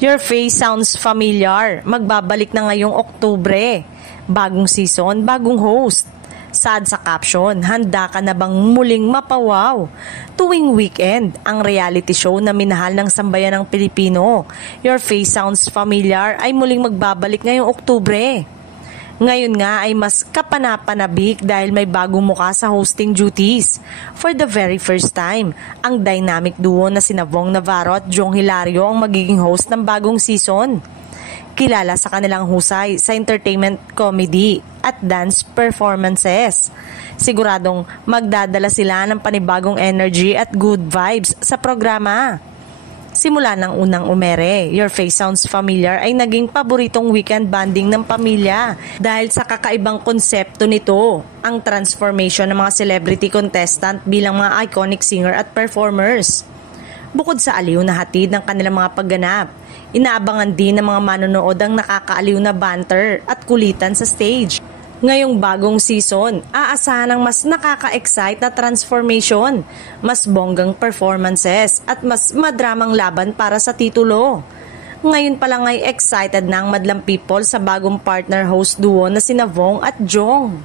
Your face sounds familiar. Magbabalik na ngayong Oktubre. Bagong season, bagong host. Sad sa caption, handa ka na bang muling mapawaw? Tuwing weekend, ang reality show na minahal ng sambayan ng Pilipino, Your Face Sounds Familiar, ay muling magbabalik ngayong Oktubre. Ngayon nga ay mas kapanapanabik dahil may bagong muka sa hosting duties. For the very first time, ang dynamic duo na sina Vong Navarro at Jong Hilario ang magiging host ng bagong season. Kilala sa kanilang husay sa entertainment, comedy at dance performances. Siguradong magdadala sila ng panibagong energy at good vibes sa programa. Simula ng unang umere, Your Face Sounds Familiar ay naging paboritong weekend bonding ng pamilya dahil sa kakaibang konsepto nito, ang transformation ng mga celebrity contestant bilang mga iconic singer at performers. Bukod sa aliw na hatid ng kanilang mga pagganap, inaabangan din ng mga manonood ang nakakaaliw na banter at kulitan sa stage. Ngayong bagong season, aasahan ng mas nakaka-excite na transformation, mas bonggang performances at mas madramang laban para sa titulo. Ngayon pa lang ay excited na ang madlang people sa bagong partner host duo na sina Vong at Jong.